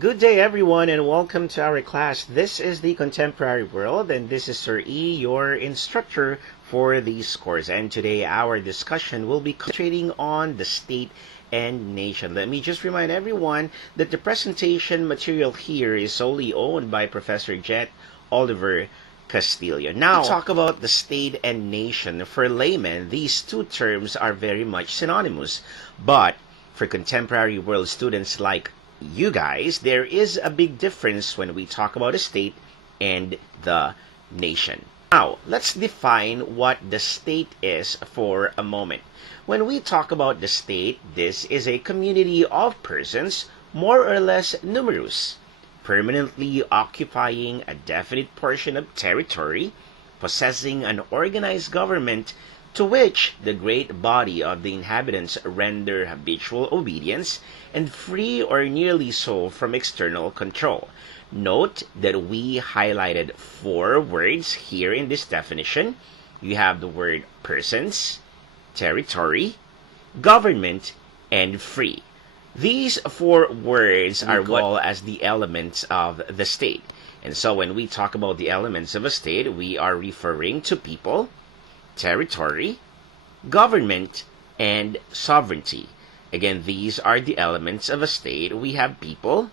Good day, everyone, and welcome to our class. This is the Contemporary World, and this is Sir E, your instructor for these course. And today, our discussion will be concentrating on the state and nation. Let me just remind everyone that the presentation material here is solely owned by Professor Jet Oliver Castillo. Now, to talk about the state and nation, for laymen, these two terms are very much synonymous. But for contemporary world students like you guys, there is a big difference when we talk about a state and the nation. Now, let's define what the state is for a moment. When we talk about the state, this is a community of persons, more or less numerous, permanently occupying a definite portion of territory, possessing an organized government to which the great body of the inhabitants render habitual obedience, and free or nearly so from external control. Note that we highlighted four words here in this definition. You have the word persons, territory, government, and free. These four words are what we call as the elements of the state. And so when we talk about the elements of a state, we are referring to people, territory, government, and sovereignty. Again, these are the elements of a state. We have people,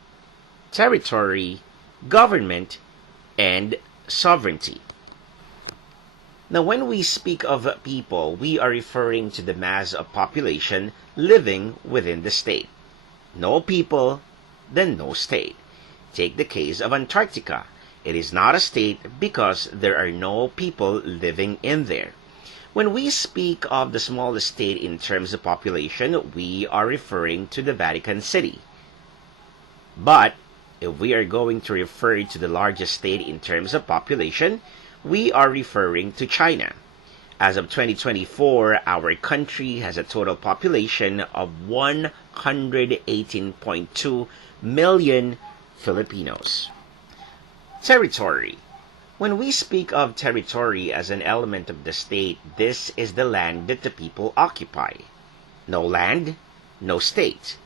territory, government, and sovereignty. Now, when we speak of people, we are referring to the mass of population living within the state. No people, then no state. Take the case of Antarctica. It is not a state because there are no people living in there. When we speak of the smallest state in terms of population, we are referring to the Vatican City. But if we are going to refer to the largest state in terms of population, we are referring to China. As of 2024, our country has a total population of 118.2 million Filipinos. Territory. When we speak of territory as an element of the state, this is the land that the people occupy. No land, no state,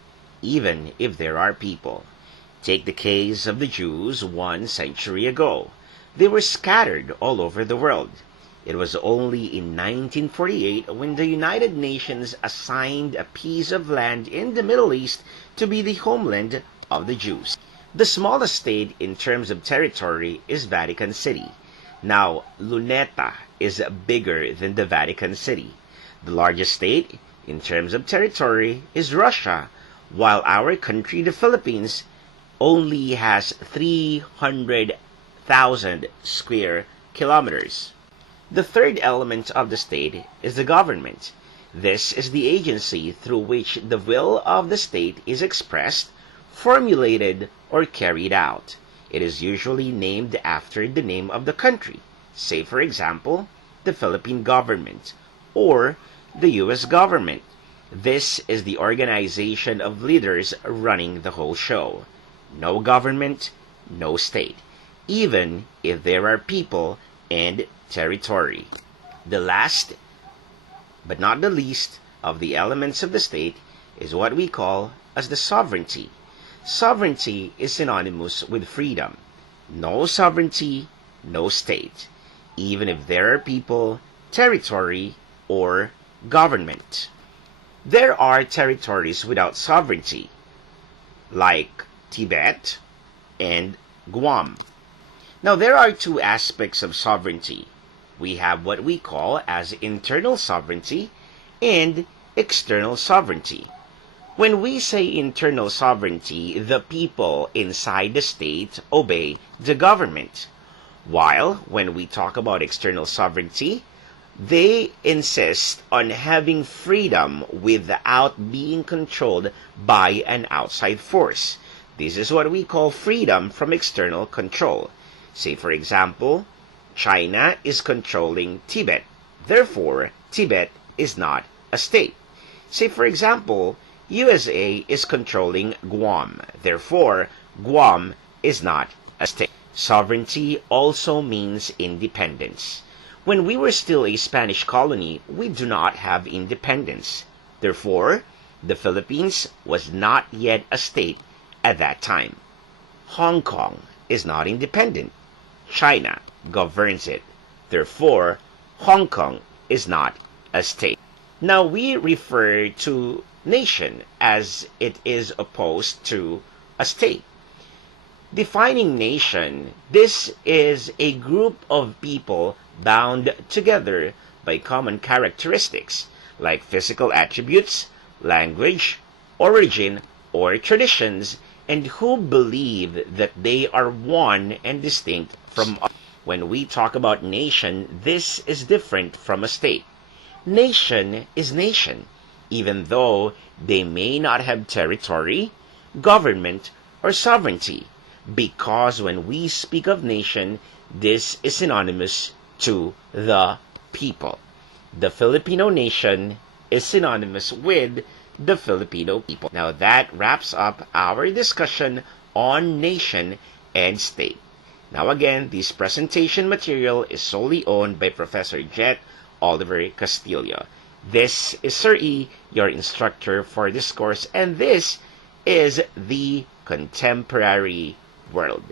even if there are people. Take the case of the Jews 1 century ago. They were scattered all over the world. It was only in 1948 when the United Nations assigned a piece of land in the Middle East to be the homeland of the Jews. The smallest state in terms of territory is Vatican City. Now, Luneta is bigger than the Vatican City. The largest state in terms of territory is Russia, while our country, the Philippines, only has 300,000 square kilometers. The third element of the state is the government. This is the agency through which the will of the state is expressed, formulated, or carried out. It is usually named after the name of the country. Say, for example, the Philippine government or the U.S. government. This is the organization of leaders running the whole show. No government, no state, even if there are people and territory. The last, but not the least, of the elements of the state is what we call as the sovereignty. Sovereignty is synonymous with freedom. No sovereignty, no state, even if there are people, territory, or government. There are territories without sovereignty, like Tibet and Guam. Now, there are two aspects of sovereignty. We have what we call as internal sovereignty and external sovereignty. When we say internal sovereignty, the people inside the state obey the government. While when we talk about external sovereignty, they insist on having freedom without being controlled by an outside force. This is what we call freedom from external control. Say, for example, China is controlling Tibet. Therefore, Tibet is not a state. Say, for example, USA is controlling Guam. Therefore, Guam is not a state. Sovereignty also means independence. When we were still a Spanish colony, we do not have independence. Therefore, the Philippines was not yet a state at that time. Hong Kong is not independent. China governs it. Therefore, Hong Kong is not a state. Now we refer to nation as it is opposed to a state. Defining nation, this is a group of people bound together by common characteristics like physical attributes, language, origin, or traditions, and who believe that they are one and distinct from others. When we talk about nation, this is different from a state. Nation is nation, even though they may not have territory, government, or sovereignty, because when we speak of nation, this is synonymous to the people. The Filipino nation is synonymous with the Filipino people. Now that wraps up our discussion on nation and state. Now again, this presentation material is solely owned by Professor Jet Oliver Castillo. This is Sir E, your instructor for this course, and this is the contemporary world.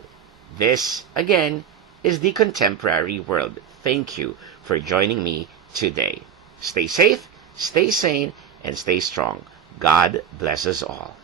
This, again, is the contemporary world. Thank you for joining me today. Stay safe, stay sane, and stay strong. God bless us all.